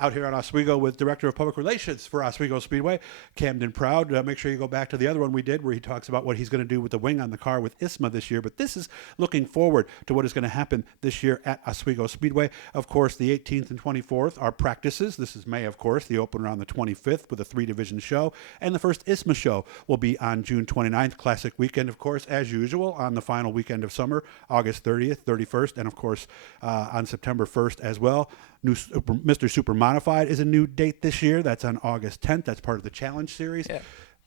out here on Oswego with Director of Public Relations for Oswego Speedway, Camden Proud. Make sure you go back to the other one we did where he talks about what he's going to do with the wing on the car with ISMA this year. But this is looking forward to what is going to happen this year at Oswego Speedway. Of course, the 18th and 24th are practices. This is May, of course, the opener on the 25th with a 3-division show. And the first ISMA show will be on June 29th. Classic weekend, of course, as usual, on the final weekend of summer, August 30th, 31st, and, of course, on September 1st as well. Mr. Supermodified is a new date this year. That's on August 10th. That's part of the Challenge Series. Yeah.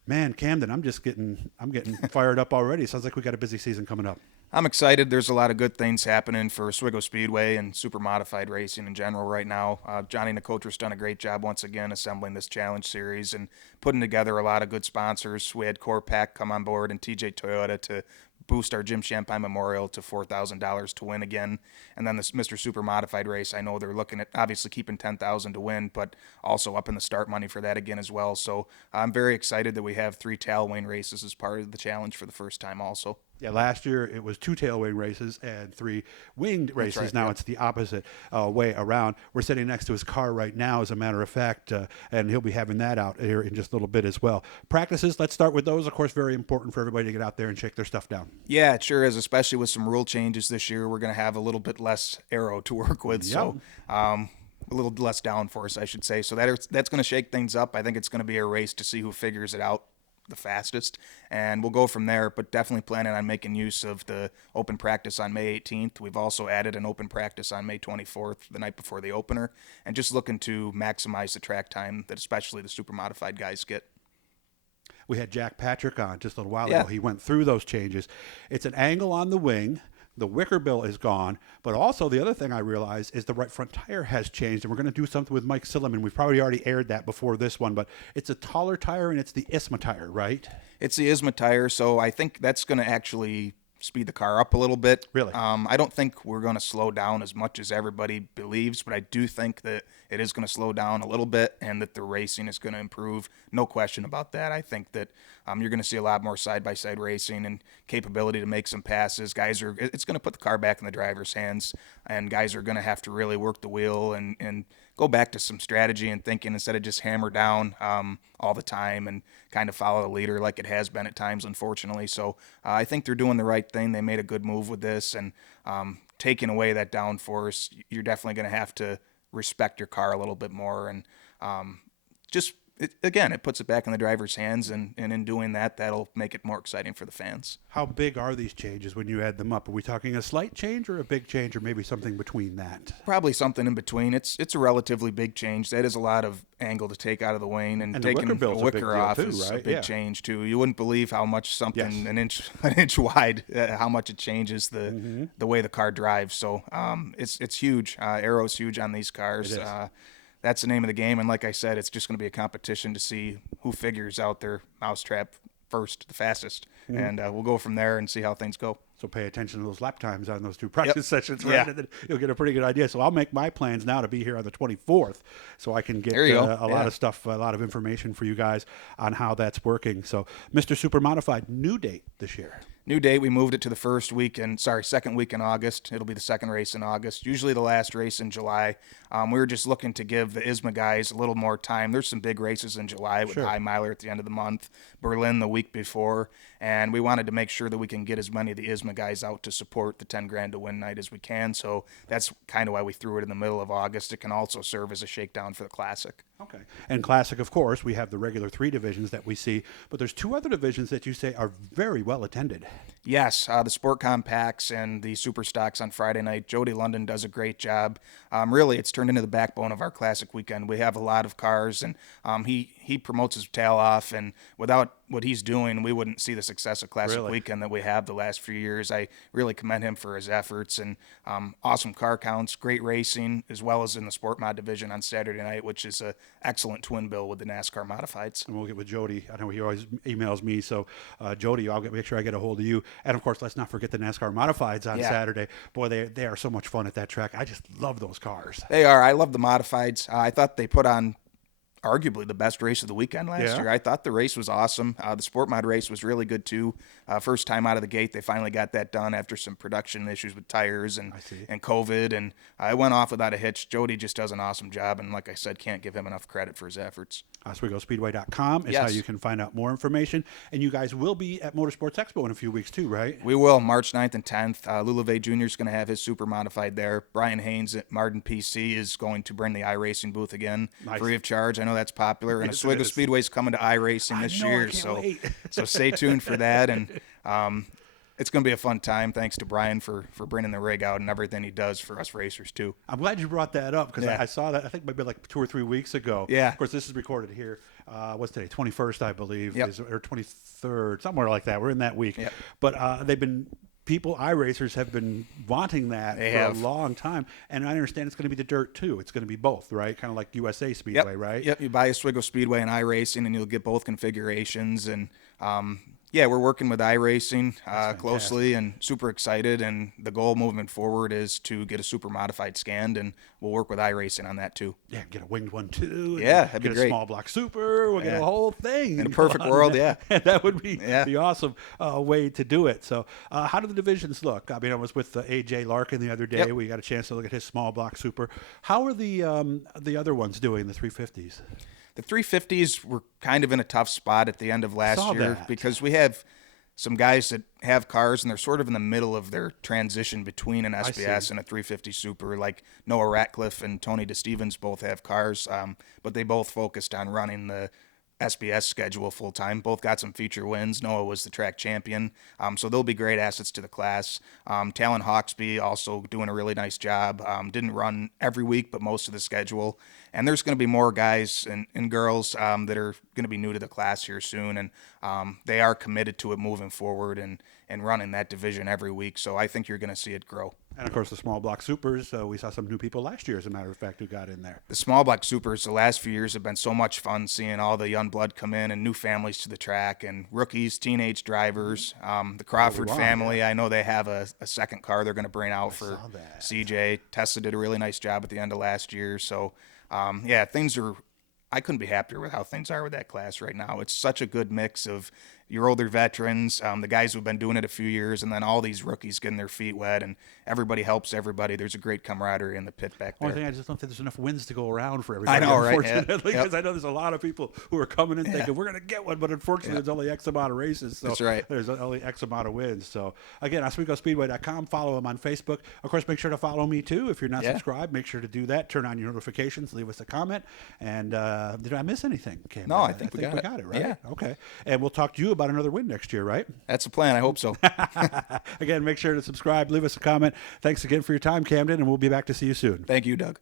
Man, Camden, I'm getting fired up already. Sounds like we got a busy season coming up. I'm excited. There's a lot of good things happening for Oswego Speedway and Supermodified racing in general right now. Johnny Nicotra's done a great job once again assembling this Challenge Series and putting together a lot of good sponsors. We had Corpac come on board and TJ Toyota to boost our Jim Champagne Memorial to $4,000 to win again. And then this Mr. Supermodified race, I know they're looking at obviously keeping $10,000 to win, but also upping the start money for that again as well. So I'm very excited that we have 3 tailwing races as part of the challenge for the first time also. Yeah, last year it was 2 tailwing races and 3 winged races. Right, now yeah. It's the opposite way around. We're sitting next to his car right now, as a matter of fact, and he'll be having that out here in just a little bit as well. Practices, let's start with those. Of course, very important for everybody to get out there and shake their stuff down. Yeah, it sure is, especially with some rule changes this year. We're going to have a little bit less aero to work with, Yep. so a little less downforce, I should say. So that's going to shake things up. I think it's going to be a race to see who figures it out the fastest, and we'll go from there, but definitely planning on making use of the open practice on May 18th. We've also added an open practice on May 24th, the night before the opener, and just looking to maximize the track time that especially the Supermodified guys get. We had Jack Patrick on just a little while Yeah. ago. He went through those changes. It's an angle on the wing. The wicker bill is gone, but also the other thing I realized is the right front tire has changed, and we're going to do something with Mike Silliman. We've probably already aired that before this one, but it's a taller tire, and it's the ISMA tire, right? It's the ISMA tire, so I think that's going to actually speed the car up a little bit. Really? I don't think we're going to slow down as much as everybody believes, but I do think that it is going to slow down a little bit and that the racing is going to improve. No question about that. I think that you're going to see a lot more side-by-side racing and capability to make some passes. It's going to put the car back in the driver's hands, and guys are going to have to really work the wheel and go back to some strategy and thinking instead of just hammer down all the time and kind of follow the leader like it has been at times, unfortunately. So I think they're doing the right thing. They made a good move with this, and taking away that downforce, you're definitely going to have to respect your car a little bit more, and it puts it back in the driver's hands, and in doing that, that'll make it more exciting for the fans. How big are these changes when you add them up? Are we talking a slight change or a big change, or maybe something between that? Probably something in between. It's a relatively big change. That is a lot of angle to take out of the wing, and taking the the wicker off too, is right? a big Yeah. change too. You wouldn't believe how much something Yes. an inch wide, how much it changes the way the car drives. So it's huge. Aero's huge on these cars. It is. That's the name of the game, and like I said, it's just going to be a competition to see who figures out their mousetrap first, the fastest, and we'll go from there and see how things go. So pay attention to those lap times on those 2 practice sessions, right? Yeah. And then you'll get a pretty good idea. So I'll make my plans now to be here on the 24th, so I can get There you go. a lot of stuff, a lot of information for you guys on how that's working. So Mr. Supermodified, new date this year. New date, we moved it to the second week in August. It'll be the second race in August, usually the last race in July. We were just looking to give the ISMA guys a little more time. There's some big races in July with Sure. High Miler at the end of the month, Berlin the week before, and we wanted to make sure that we can get as many of the ISMA guys out to support the 10 grand to win night as we can. So that's kind of why we threw it in the middle of August. It can also serve as a shakedown for the Classic. Okay. And Classic, of course, we have the regular 3 divisions that we see, but there's 2 other divisions that you say are very well attended. Yes, the Sport Compacts and the Super Stocks on Friday night. Jody London does a great job. Really, it's turned into the backbone of our Classic weekend. We have a lot of cars, and he promotes his tail off, and without what he's doing, we wouldn't see the success of Classic Really? weekend that we have the last few years. I really commend him for his efforts, and awesome car counts, great racing, as well as in the Sport Mod division on Saturday night, which is an excellent twin bill with the NASCAR Modifieds. And we'll get with Jody. I know he always emails me, so Jody, make sure I get a hold of you. And, of course, let's not forget the NASCAR Modifieds on Saturday. Boy, they are so much fun at that track. I just love those cars. They are. I love the Modifieds. I thought they put on arguably the best race of the weekend last year. I thought the race was awesome. The Sport Mod race was really good too. First time out of the gate, they finally got that done after some production issues with tires and COVID. And I went off without a hitch. Jody just does an awesome job. And like I said, can't give him enough credit for his efforts. OswegoSpeedway.com is how you can find out more information. And you guys will be at Motorsports Expo in a few weeks too, right? We will, March 9th and 10th. Lulave Jr. is going to have his Supermodified there. Brian Haynes at Martin PC is going to bring the iRacing booth again, free of charge. I know that's popular. And Oswego Speedway is coming to iRacing this year, so stay tuned for that. And it's going to be a fun time. Thanks to Brian for bringing the rig out and everything he does for us racers too. I'm glad you brought that up because I saw that I think maybe like 2 or 3 weeks ago. Yeah. Of course, this is recorded here. What's today? 21st, I believe, or 23rd, somewhere like that. We're in that week. Yep. But iRacers have been wanting that for a long time, and I understand it's going to be the dirt too. It's going to be both, right? Kind of like USA Speedway, right? Yep. You buy Oswego Speedway and iRacing, and you'll get both configurations. And we're working with iRacing closely and super excited. And the goal moving forward is to get a Supermodified scanned, and we'll work with iRacing on that too. Yeah, get a winged one too. Yeah, that'd be great. Get a small block super. We'll get a whole thing. In a perfect world, that would be the awesome way to do it. So, how do the divisions look? I mean, I was with AJ Larkin the other day. Yep. We got a chance to look at his small block super. How are the other ones doing? The 350s. The 350s were kind of in a tough spot at the end of last year because we have some guys that have cars and they're sort of in the middle of their transition between an SBS and a 350 Super. Like Noah Ratcliffe and Tony DeStevens both have cars, but they both focused on running the SBS schedule full time. Both got some feature wins. Noah was the track champion, so they'll be great assets to the class. Talon Hawksby also doing a really nice job. Didn't run every week, but most of the schedule. And there's going to be more guys and girls that are going to be new to the class here soon, and they are committed to it moving forward and running that division every week. So I think you're going to see it grow. And, of course, the small block supers, we saw some new people last year, as a matter of fact, who got in there. The small block supers, the last few years have been so much fun seeing all the young blood come in and new families to the track and rookies, teenage drivers. The Crawford family, I know they have a second car they're going to bring out for CJ. Tessa did a really nice job at the end of last year. So, things are – I couldn't be happier with how things are with that class right now. It's such a good mix of your older veterans, the guys who've been doing it a few years, and then all these rookies getting their feet wet, and everybody helps everybody. There's a great camaraderie in the pit back there. Only thing, I just don't think there's enough wins to go around for everybody. I know, right? Unfortunately, because I know there's a lot of people who are coming in thinking we're going to get one, but unfortunately there's only X amount of races. So that's right. There's only X amount of wins. So again, OswegoSpeedway.com. Follow him on Facebook. Of course, make sure to follow me too. If you're not subscribed, make sure to do that. Turn on your notifications. Leave us a comment. And did I miss anything, Cam? No, I think we got it. Right? Yeah. Okay. And we'll talk to you about another win next year, right? That's the plan. I hope so. Again, make sure to subscribe. Leave us a comment. Thanks again for your time, Camden, and we'll be back to see you soon. Thank you, Doug.